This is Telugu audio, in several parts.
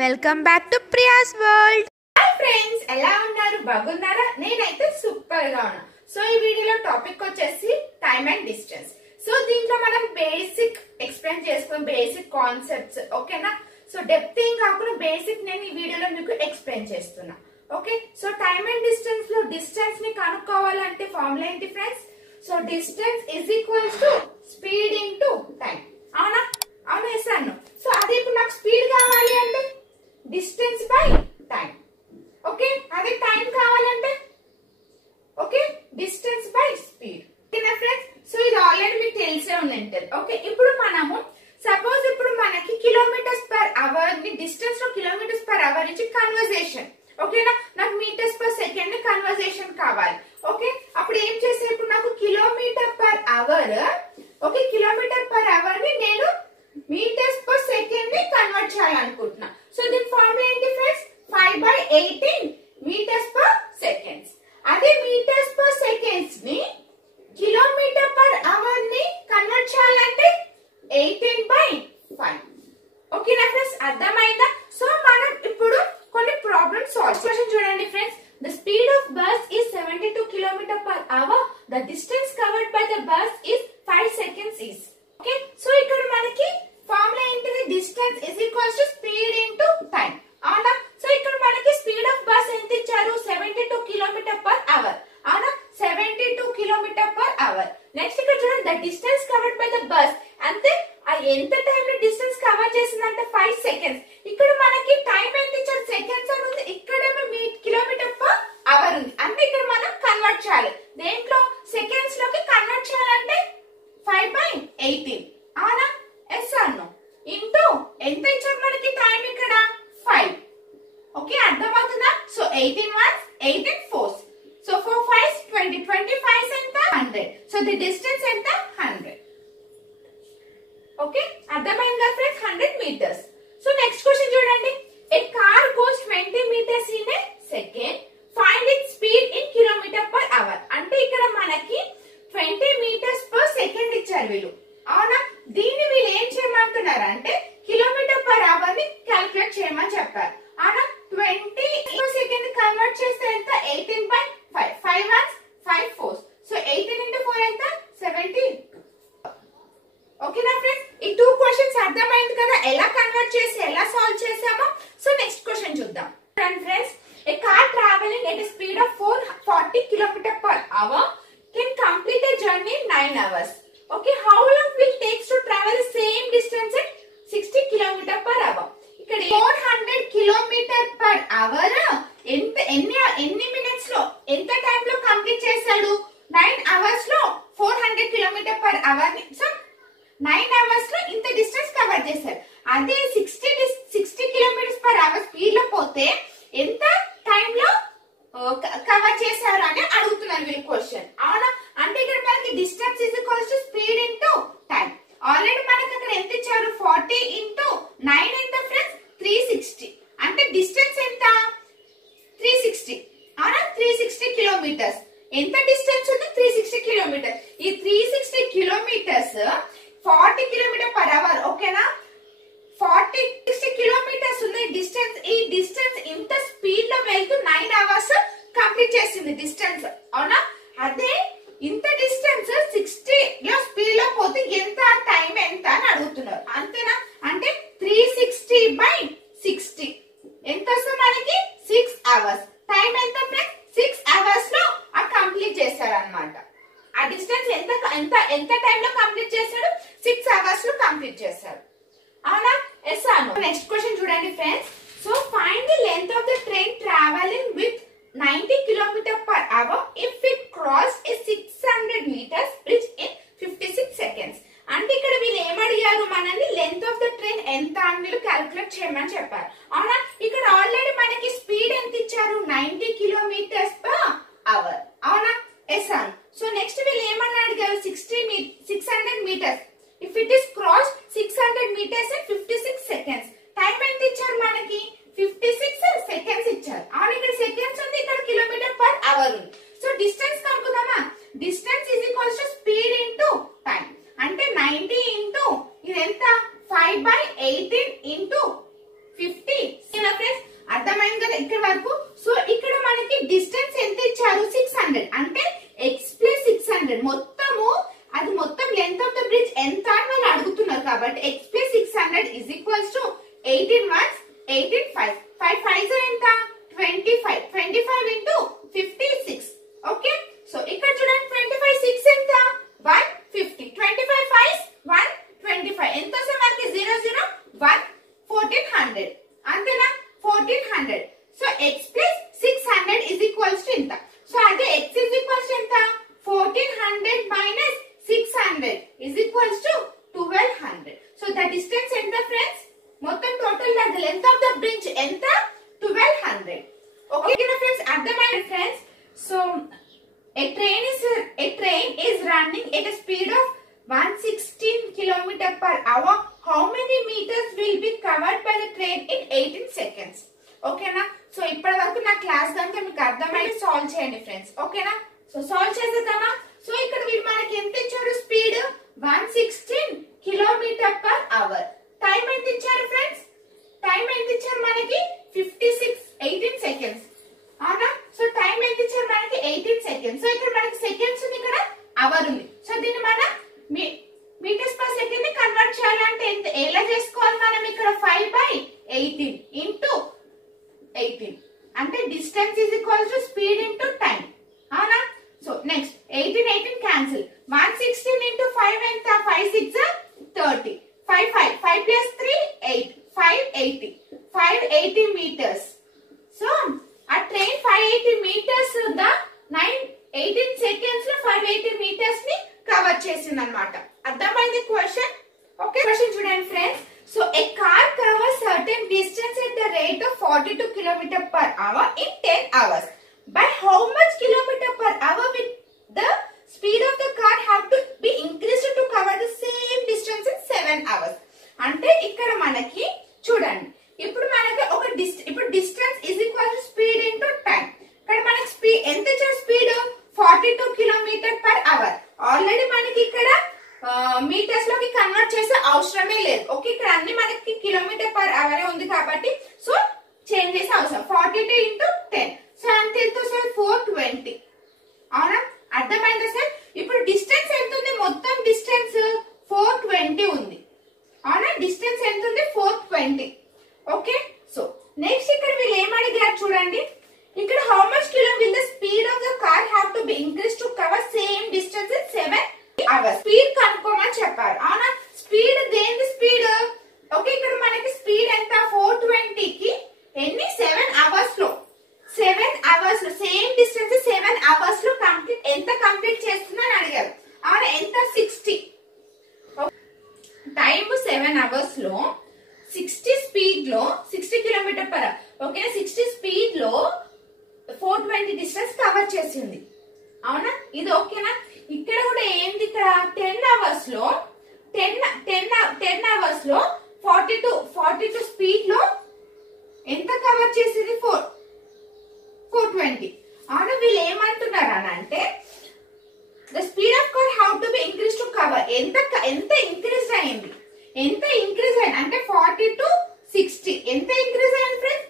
Welcome back to Priya's world. Hi friends, ఎలా ఉన్నారు? బాగున్నారా? నేనైతే సూపర్ గా ఉన్నా. సో ఈ వీడియోలో టాపిక్ వచ్చేసి టైమ్ అండ్ డిస్టెన్స్. సో దీంట్లో మనం బేసిక్ ఎక్స్ప్లెయిన్ చేసుకున్న బేసిక్ కాన్సెప్ట్స్, ఓకేనా? సో డెప్త్ ఏం కాకుండా బేసిక్ నేను ఈ వీడియోలో మీకు ఎక్స్ప్లెయిన్ చేస్తున్నా. Okay, so time and distance లో డిస్టెన్స్ ని కనుక్కోవాలంటే ఫార్ములా ఏంటి friends? So distance is equals to speed into time. అవునా? అవునా, ఎస్ అన్న. సో అదే ఇప్పుడు నాకు స్పీడ్ కావాలి అంటే డిస్టెన్స్ బై టైం. ఓకే, అదే టైం కావాలంటే ఓకే డిస్టెన్స్ బై స్పీడ్. ఓకేనా ఫ్రెండ్స్? సో ఇది ఆల్రెడీ మీకు తెలిసే ఉంటుంది. ఓకే, ఇప్పుడు మనము సపోజ్ ఇప్పుడు మనకి కిలోమీటర్స్ పర్ అవర్ ని డిస్టెన్స్ లో కిలోమీటర్స్ పర్ అవర్ నుంచి కన్వర్జేషన్, ఓకేనా? నాకు మీటర్స్ పర్ సెకండ్ ని కన్వర్జేషన్ కావాలి. ఓకే, అప్పుడు ఏం చేసే ఇప్పుడు నాకు kilometre per hour, okay kilometre per hour ని నేను మీటర్స్ పర్ సెకండ్ ని కన్వర్ట్ చేయాలనుకుంటున్నా. సో దీని ఫార్ములా ఏంటి ఫ్రెండ్స్? 5/18 metres per seconds. అదే మీటర్స్ పర్ సెకండ్స్ ని కిలోమీటర్ పర్ అవర్ ని కన్వర్ట్ చేయాలంటే 18/5. ఓకేనా ఫ్రెండ్స్, అర్థమైందా? సో మనం ఇప్పుడు కొన్ని ప్రాబ్లమ్స్ సాల్వ్ చేద్దాం. చూడండి friends, the speed of bus is 72 km per hour. The distance covered by the bus is 5 seconds is. Okay, so ఇక్కడ మనకి ఫార్ములా ఏంటిది? Distance is equals to speed into time. అవునా? సో ఇక్కడ మనకి స్పీడ్ ఆఫ్ బస్ ఎంత ఇచ్చారు? 72 km per hour. అవునా? 72 km per hour. నెక్స్ట్ ఇక్కడ చూడండి, the distance covered by the bus అంటే ఎంత టైం లో డిస్టెన్స్ కవర్ చేసిందంటే 5 seconds. ఇక్కడ మనకి టైం ఎంత ఇచ్చారు? సెకండ్స్ అని ఉంది. ఇక్కడేమో కిలోమీటర్ పర్ అవర్ ఉంది. అంటే ఇక్కడ మనం కన్వర్ట్ చేయాలి. దేంట్లో? సెకండ్స్ లోకి కన్వర్ట్ చేయాలంటే 5/18. అవునా? ఎస్ అన్నో ఇంటూ ఎంత ఇచ్చారు మనకి టైం ఇక్కడ? 5. ఓకే, అర్థమవుతుందా? So 18 ones 18 fours. So 4 5s 20, 25 ఎంత? 100. సో ది డిస్టెన్స్ ఎంత? 100. ఓకే, అర్థమైందా friends? 100 meters. So next question చూడండి, ఏ car goes 20 meters in a second, find its speed in kilometer per hour. అంటే ఇక్కడ మనకి 20 meters per second ఇచ్చారు వీళ్ళు. అవునా? దీన్ని వీళ్ళు ఏం చేయమంటున్నారు అంటే కిలోమీటర్ పర్ అవర్ ని క్యాల్కులేట్ చేయమని చెప్పారు. అవునా? 20 సెకండ్ కన్వర్ట్ చేస్తే ఎంత? 18/5. 5 ones 5 fours. సో 18 into 4 ఎంత? 70. ఓకేనా ఫ్రెండ్స్, ఈ 2 క్వశ్చన్స్ అర్థమైంది కదా ఎలా కన్వర్ట్ చేసి ఎలా సాల్వ్ చేసామో. సో నెక్స్ట్ క్వశ్చన్ చూద్దాం. Friends, a car travelling at speed of 440 km per hour can complete a journey in 9 hours. Okay, how long will takes to travel the same distance at 60 km per hour? ఇక్కడ 400 km per hour ఎన్ని మినిట్స్ లో ఎంత టైం లో కంప్లీట్ చేశాడు? 9 hours లో 400 km per hour ని, సో 9 hours లో ఇంత డిస్టెన్స్ కవర్ చేశారు. అదే 60 km per hour స్పీడ్ లో పోతే ఎంత టైం లో కవర్ చేశారు అని అడుగుతున్నారు వీళ్ళు క్వశ్చన్. అవునా? అంటే ఇక్కడ మనకి distance is equals to speed into time. Already మనకి అక్కడ ఎంత ఇచ్చారు? 40 ఇంటూ 9 ఎంత ఫ్రెండ్స్? 360. అంటే డిస్టెన్స్ ఎంత? 360. అవునా? 360 కిలోమీటర్స్. ఎంత డిస్టెన్స్ ఉంది? 360 కిలోమీటర్స్. ఈ 360 కిలోమీటర్స్ 40 km per hour. ఓకేనా? 60 కిలోమీటర్స్ ఉంది డిస్టెన్స్. ఈ డిస్టెన్స్ ఇంత స్పీడ్ లో వెళ్తూ 9 hours కంప్లీట్ చేసింది డిస్టెన్స్. అవునా? అదే ఇంత డిస్టెన్స్ 60 లో స్పీడ్ లో పోతే ఎంత టైం ఎంత అని అడుగుతున్నారు. అంతేనా? అంటే 360/60 ఎంత వస్తుంది మనకి? 6 hours. టైం ఎంత ఫ్రెండ్స్? 6 hours లో కంప్లీట్ చేశారు అనమాట. ఆ డిస్టెన్స్ ఎంత టైం లో కంప్లీట్ చేశాడు? 6 hours లో కంప్లీట్ చేశారు. అవునా? ఎస్ అను. నెక్స్ట్ క్వశ్చన్ చూడండి friends. So find the length of the train travelling with 90 km per hour if it crossed a 600 meters bridge in 56 seconds. అంటే ఇక్కడ వీళ్ళు ఏమడిగారు? మనల్ని లెంత్ ఆఫ్ ద ట్రైన్ ఎంత అని వీళ్ళు క్యాల్కులేట్ చేయమని చెప్పారు. అవునా? ఇక్కడ ఆల్రెడీ మనకి స్పీడ్ ఎంత ఇచ్చారు? 90 km per hour. అవునా? ఎస్ అను. సో నెక్స్ట్ వీళ్ళు ఏమని అడిగారు? 600 meters. If it is crossed 600 meters in 56 seconds. Time ఎంత ఇచ్చారు మనకి? 56 seconds ఇచ్చారు. అవును, ఇక్కడ సెకండ్స్ ఉంది, ఇక్కడ కిలోమీటర్ పర్ అవర్ ఉంది. సో డిస్టెన్స్ కనుక్కుందామా? Distance is equals to speed into time. అంటే 90 ఇంటూ ఇది ఎంత? 5/18 into 56. is equals to 18 ones 18 5 5 5s ఎంత 25 25 into 56 ఓకే సో ఇక్కడ చూడండి 25 6 ఎంత 150 25 5s 125 ఎంత వస్తుంది మనకి 0 0 1 1400 అంతేనా 1400 so x plus 600 is equals to ఎంత సో అదే x is equals to ఎంత 1400 minus 600 is equals to 1200 so the distance ఎంత friends మొత్తం total the length of the bridge ఎంత 1200 okay na friends అర్థమైంది friends so a train is running at a speed of 116 km per hour how many meters will be covered by the train in 18 seconds ఓకేనా సో ఇప్పటి వరకు నా క్లాస్ గనుక మీకు అర్థమైతే సాల్వ్ చేయండి ఫ్రెండ్స్ ఓకేనా సో సాల్వ్ చేసేద్దామా సో ఇక్కడ వీళ్ళు మనకి ఎంత ఇచ్చారు speed 116 kilometre per hour time ఎంత ఇచ్చారు ఫ్రెండ్స్ టైం ఎంత ఇచ్చారు మనకి 18 సెకండ్స్ అవునా సో టైం ఎంత ఇచ్చారు మనకి 18 సెకండ్స్ సో ఇక్కడ మనకి సెకండ్స్ ఉంది ఇక్కడ అవర్ ఉంది సో దీన్ని మనం మీటర్స్ పర్ సెకండ్ ని కన్వర్ట్ చేయాలంటే ఎంత ఎలా చేసుకోవాలి మనం ఇక్కడ 5/18 ఇంటూ 18 అంటే distance is equals to speed into time అవునా సో నెక్స్ట్ 18 క్యాన్సిల్ 116 ఇంటూ 5 ఎంత 5 6 30 5 plus 3 8 580 meters సో ఆ ట్రైన్ 580 meters ద 18 seconds లో 580 meters ని కవర్ చేసింది అన్నమాట అర్థమైంది క్వశ్చన్ ఓకే క్వశ్చన్ చూడండి friends so a car covers certain distance at the rate of 42 km per hour in 10 hours by how much kilometer per hour will the speed of the car have to be increased to cover the same distance in 7 hours అంటే ఇక్కడ మనకి చూడండి ఇప్పుడు మనకి ఒక ఇప్పుడు distance is equal to speed into time ఇక్కడ మనకి స్పీడ్ ఎంత ఇచ్చారు speed 42 kilometre per hour already మనకి ఇక్కడ మీటర్స్ లోకి కన్వర్ట్ చేసే అవసరమే లేదు ఓకే ఇక్కడ అన్ని మనకి కిలోమీటర్ పర్ అవర్ ఉంది కాబట్టి సో చేంజ్ చేసే అవసరం 42 ఇంటూ 10 సో అంత ఎంత వస్తుంది 420 అవునా అర్థమైందా సార్ ఇప్పుడు డిస్టెన్స్ ఎంత ఉంది మొత్తం డిస్టెన్స్ 420 ఉంది అవునా డిస్టెన్స్ ఎంత ఉంది 420 ఓకే సో నెక్స్ట్ ఇక్కడ వీళ్ళు ఏం అడిగారు చూడండి ఇక్కడ how much kilo will the speed of the car have to be increase to cover same distance in 7 hours speed కనుక్కోమని చెప్పారు అవునా స్పీడ్ దేని స్పీడ్ ఓకే ఇక్కడ మనకి స్పీడ్ ఎంత 420 కి ఎన్ని 7 hours లో సేమ్ డిస్టెన్స్ 7 hours లో కంప్లీట్ చేస్తున్నాను అడిగారు అవునా ఎంత 60 టైం 7 hours లో 60 స్పీడ్ లో 60 కిలోమీటర్ పర్ ఓకే 60 స్పీడ్ లో 420 డిస్టెన్స్ కవర్ చేసింది అవునా ఇది ఓకేనా ఇక్కడ కూడా ఏంది ఇక్కడ 10 hours లో 10 hours లో 42 స్పీడ్ లో ఎంత కవర్ చేసింది 420 అవునా వీళ్ళు ఏమంటున్నారు అని అంటే the speed of car how to be increase to cover ఎంత ఇంక్రీజ్ అయింది అంటే 40 to 60 ఎంత ఇంక్రీజ్ అయింది ఫ్రెండ్స్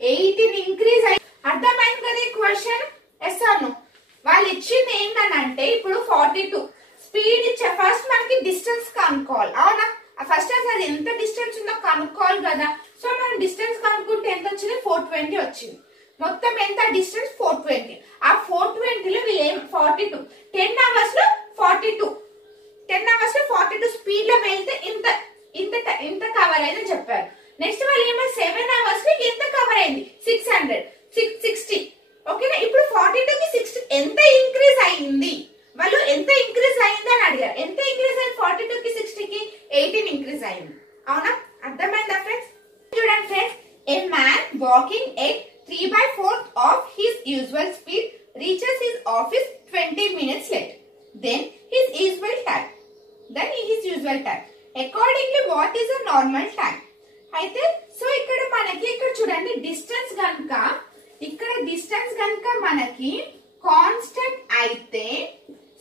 18 ఇంక్రీజ్ అయ్యి అర్థమైంది కదా ఈ క్వశ్చన్ ఎస్ ఆర్ నో వాళ్ళు ఇచ్చింది ఏంటంటే ఇప్పుడు 42 స్పీడ్ ఇచ్చే ఫస్ట్ మనకి డిస్టెన్స్ కనుక్కోవాలి అవునా ఫస్ట్ అసలు ఎంత డిస్టెన్స్ ఉందో కనుక్కోవాలి కదా సో మనం డిస్టెన్స్ కనుక్కుంటే ఎంత వచ్చింది 420 వచ్చింది మొత్తం ఎంత డిస్టెన్స్ 420 ఆ 420 లో వీళ్ళు 42 10 hours లో 42 స్పీడ్ లో వెళ్తే ఇంత కవర్ అయిందని చెప్పారు నెక్స్ట్ వాళ్ళు ఏమో 7 hours లో ఎంత కవర్ అయింది 660 ఓకేనా ఇప్పుడు 42 కి 60 ఎంత ఇంక్రీజ్ అయింది వాళ్ళు ఎంత ఇంక్రీజ్ అయింది అని అడిగారు ఎంత ఇంక్రీజ్ అయింది 42 కి 60 కి 18 ఇంక్రీజ్ అయింది అవునా అర్థమైందా ఫ్రెండ్స్ చూడండి friends A man walking at 3/4 of his usual speed reaches his office 20 minutes late. Then his usual time. Accordingly, what is a normal time? అయితే సో ఇక్కడ మనకి ఇక్కడ చూడండి డిస్టెన్స్ గనుక మనకి కాన్స్టెంట్ అయితే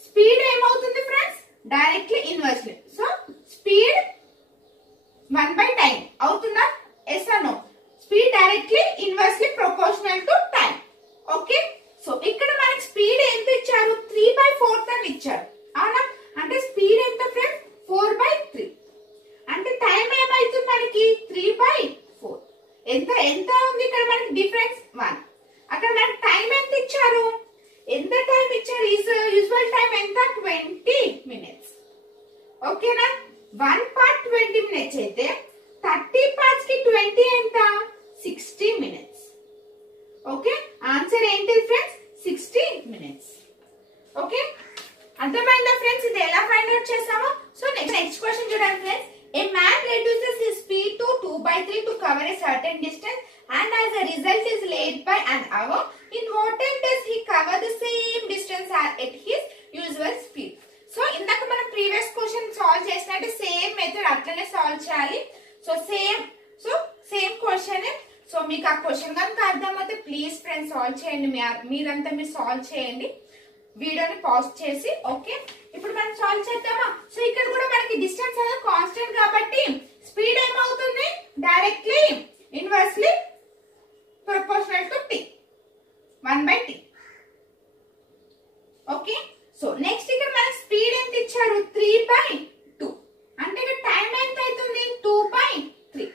స్పీడ్ ఏమవుతుంది friends directly inversely so speed 1/time అవుతుందా yes or no speed directly inversely proportional to time okay so ఇక్కడ మనకి స్పీడ్ ఎంత ఇచ్చారు 3/4 అని ఇచ్చారు అవునా అంటే స్పీడ్ ఎంత ఫ్రెండ్స్ 4/3 అంటే ఎంత ఎంత ఉంది ఇక్కడ మనకి డిఫరెన్స్ 1. అక్కడ మనకి టైం ఎంత ఇచ్చారు, ఎంత టైం ఇచ్చారు, యూజువల్ టైం ఎంత 20 minutes. ఓకేనా, 1 part 20 minutes అయితే 30 parts కి 20 ఎంత 60 minutes. ఓకే, ఆన్సర్ ఏంటి ఫ్రెండ్స్ 60 minutes. ఓకే, అర్థమైందా ఫ్రెండ్స్ ఇది ఎలా ఫైండ్ అవుట్ చేసామో. సో నెక్స్ట్ క్వశ్చన్ చూడండి friends. A man reduces his speed to 2/3 to cover a certain distance and as a result is late by an hour. In what time does he cover the same distance at his usual speed? So ఇందాక మనం ప్రీవియస్ క్వశ్చన్ సాల్వ్ చేసినట్టు సేమ్ మెథడ్ అట్లనే సాల్వ్ చేయాలి. So same question. సో మీకు ఆ క్వశ్చన్ కనుక అర్థమైతే ప్లీజ్ ఫ్రెండ్స్ సాల్వ్ చేయండి, మీరంతా మీరు సాల్వ్ చేయండి వీడియోని పాజ్ చేసి. ఓకే, ఇప్పుడు మనం సాల్వ్ చేద్దామా. సో ఇక్కడ కూడా మనకి డిస్టెన్స్ అనేది కాన్స్టెంట్ కాబట్టి స్పీడ్ ఏమవుతుంది, directly inversely proportional to t 1/t. Okay, so next ఇక్కడ మనకి స్పీడ్ ఎంత ఇచ్చారు 3/2 అంటే ఇక్కడ టైం ఎంత అవుతుంది 2/3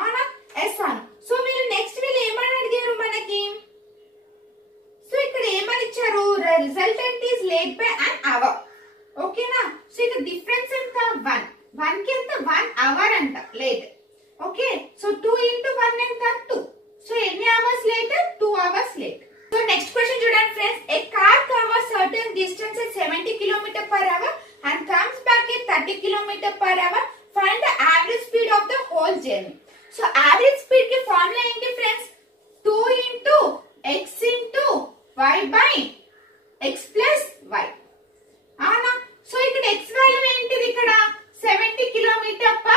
అవునా. S1. సో వీళ్ళు ఏమని అడిగారు మనకి, సో ఇక్కడ ఏమని ఇచ్చారు resultant is late by an hour. ఓకేనా, సో ఇక్కడ డిఫరెన్స్ ఎంత 1 కి ఎంత 1 అవర్ అంట లేట్. ఓకే, సో 2 into 1 ఎంత 2. సో ఎన్ని hours late 2 hours late. So next question చూడండి friends. A car covers certain distance at 70 km/h and comes back at 30 km/h. Find the average speed of the whole journey. So average speed కి ఫార్ములా ఏంటి friends 2 into x into y by x plus y. అవునా, సో ఇక్కడ x వాల్యూ ఏంటిది ఇక్కడ 70 km/h,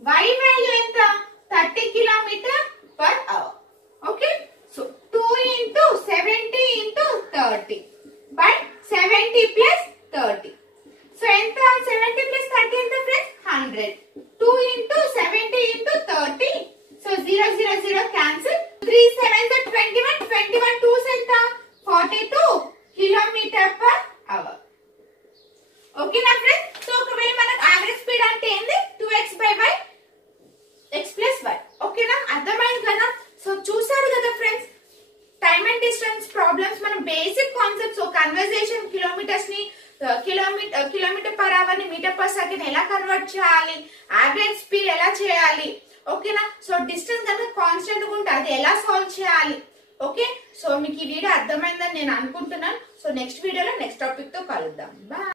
y వాల్యూ ఎంత 30 km/h. Okay, so 2 into 70 into 30 by 70 plus 30. So ఎంత 70 plus 30 ఎంత friends 100. 2 into 70 into 30. So 0 0 0 cancel. 3 7 21. 21 2s ఎంత 42 km/h. ఓకేనా ఫ్రెండ్స్. సో ఒకవేళ మనకు యావరేజ్ స్పీడ్ అంటే ఏంది 2x/y x plus y. ఓకేనా, అర్థమైంది కదా. సో చూసారు కదా friends time and distance problems మనం బేసిక్ కాన్సెప్ట్స్ కన్వర్జేషన్ కిలోమీటర్స్ ని km/h ని m/s ఎలా కన్వర్ట్ చేయాలి, యావరేజ్ స్పీడ్ ఎలా చేయాలి. ఓకేనా, సో డిస్టెన్స్ కనుక కాన్స్టెంట్ గా ఉంటే అది ఎలా సాల్వ్ చేయాలి. ఓకే, సో మీకు ఈ వీడియో అర్థమైందని నేను అనుకుంటున్నాను. సో నెక్స్ట్ వీడియోలో నెక్స్ట్ టాపిక్ తో కలుద్దాం. బాయ్.